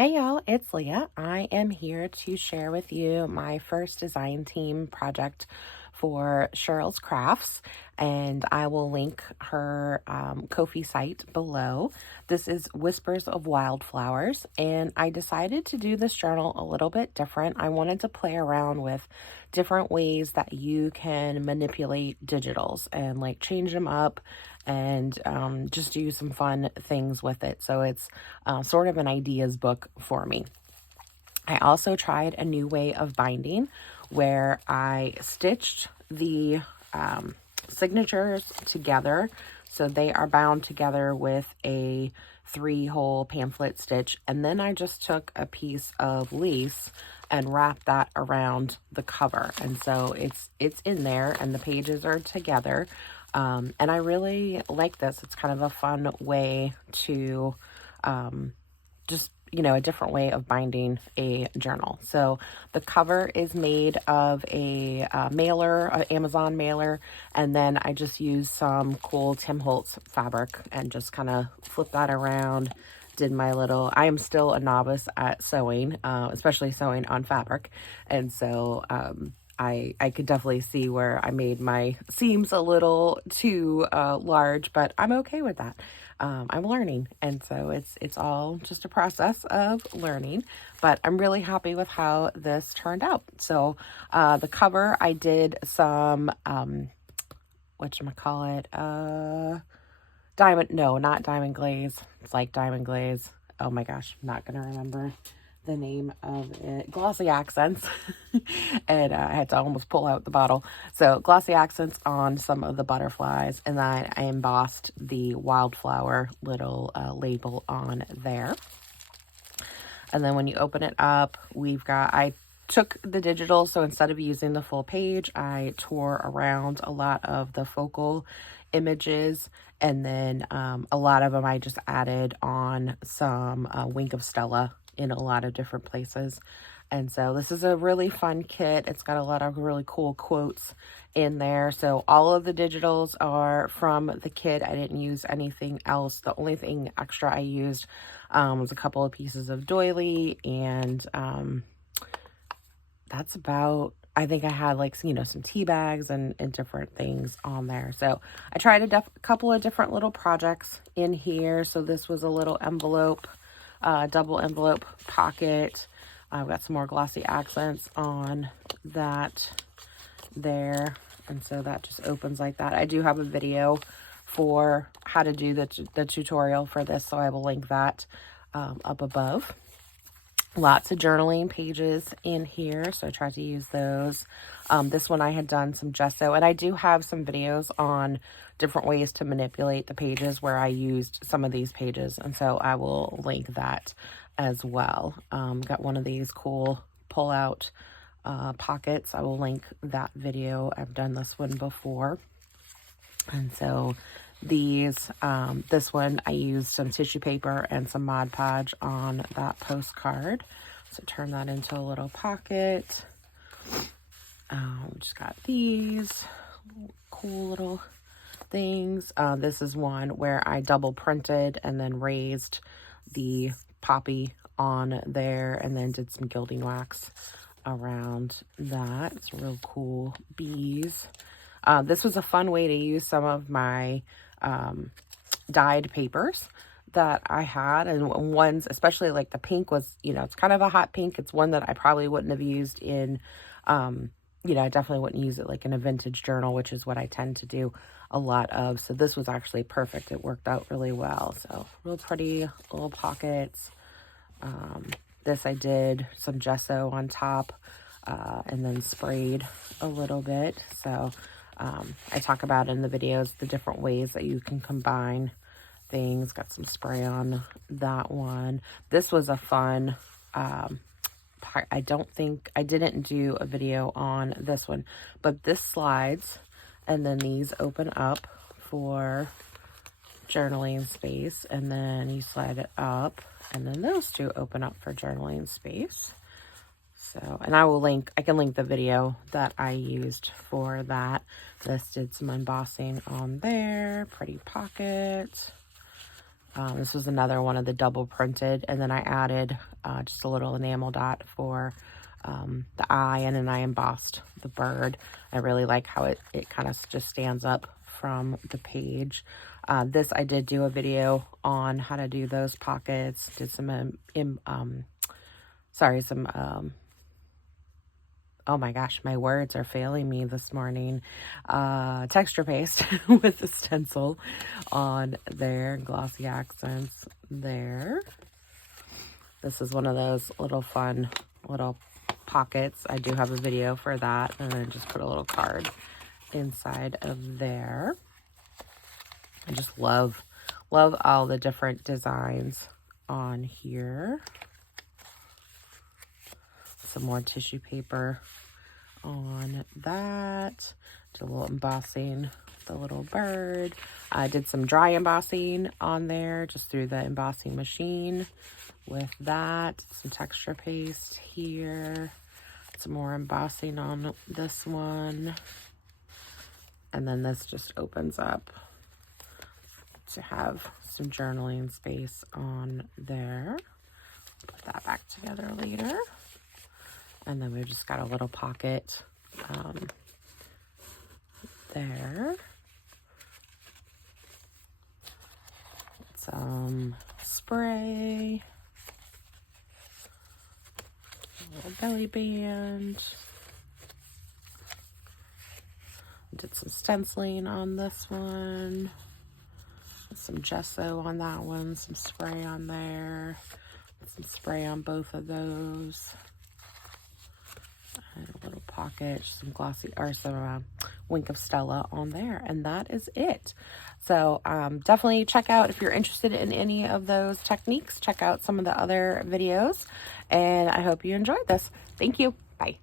Hey y'all, it's Leah. I am here to share with you my first design team project for Cheryl's Crafts, and I will link her Ko-fi site below. This is Whispers of Wildflowers, and I decided to do this journal a little bit different. I wanted to play around with different ways that you can manipulate digitals and like change them up and just do some fun things with it. So it's sort of an ideas book for me. I also tried a new way of binding where I stitched the signatures together. So they are bound together with a 3-hole pamphlet stitch. And then I just took a piece of lace and wrapped that around the cover. And so it's in there and the pages are together. And I really like this. It's kind of a fun way to just, a different way of binding a journal. So the cover is made of a mailer, an Amazon mailer, and then I just used some cool Tim Holtz fabric and just kind of flip that around. Did my little, I am still a novice at sewing, especially sewing on fabric. And so I could definitely see where I made my seams a little too large, but I'm okay with that. I'm learning, and so it's all just a process of learning, but I'm really happy with how this turned out. So the cover, I did some whatchamacallit, diamond, no, not diamond glaze. It's like diamond glaze. Oh my gosh, I'm not gonna remember the name of it. Glossy accents. And I had to almost pull out the bottle. So glossy accents on some of the butterflies, and then I embossed the wildflower little label on there. And then when you open it up, I took the digital, so instead of using the full page, I tore around a lot of the focal images, and then a lot of them I just added on some Wink of Stella in a lot of different places. And so this is a really fun kit. It's got a lot of really cool quotes in there. So all of the digitals are from the kit. I didn't use anything else. The only thing extra I used was a couple of pieces of doily, and that's about, I think I had like, some tea bags and different things on there. So I tried a couple of different little projects in here. So this was a little envelope, double envelope pocket. I've got some more glossy accents on that there. And so that just opens like that. I do have a video for how to do the tutorial for this, so I will link that up above. Lots of journaling pages in here, so I tried to use those. This one I had done some gesso, and I do have some videos on different ways to manipulate the pages where I used some of these pages, and so I will link that as well. Got one of these cool pull-out pockets. I will link that video. I've done this one before. And so these, this one, I used some tissue paper and some Mod Podge on that postcard. So turn that into a little pocket. Just got these cool little things. This is one where I double printed and then raised the poppy on there and then did some gilding wax around that. It's real cool bees. This was a fun way to use some of my dyed papers that I had, and ones, especially like the pink was, it's kind of a hot pink. It's one that I probably wouldn't have used in, I definitely wouldn't use it like in a vintage journal, which is what I tend to do a lot of. So this was actually perfect. It worked out really well. So real pretty little pockets. This I did some gesso on top, and then sprayed a little bit. So I talk about in the videos the different ways that you can combine things. Got some spray on that one. This was a fun part. I didn't do a video on this one, but this slides and then these open up for journaling space, and then you slide it up and then those two open up for journaling space. So, and I can link the video that I used for that. This did some embossing on there, pretty pocket. This was another one of the double printed, and then I added just a little enamel dot for the eye, and then I embossed the bird. I really like how it kind of just stands up from the page. This, I did do a video on how to do those pockets, did some, oh my gosh, my words are failing me this morning. Texture paste with the stencil on there, glossy accents there. This is one of those little fun little pockets. I do have a video for that, and then just put a little card inside of there. I just love all the different designs on here. Some more tissue paper on that. Did a little embossing, the little bird. I did some dry embossing on there just through the embossing machine with that. Some texture paste here. Some more embossing on this one. And then this just opens up to have some journaling space on there. Put that back together later. And then we've just got a little pocket there. Some spray. A little belly band. Did some stenciling on this one. Some gesso on that one. Some spray on there. Some spray on both of those. And a little pocket, some glossy, or some Wink of Stella on there, and that is it. So definitely check out, if you're interested in any of those techniques, check out some of the other videos, and I hope you enjoyed this. Thank you. Bye.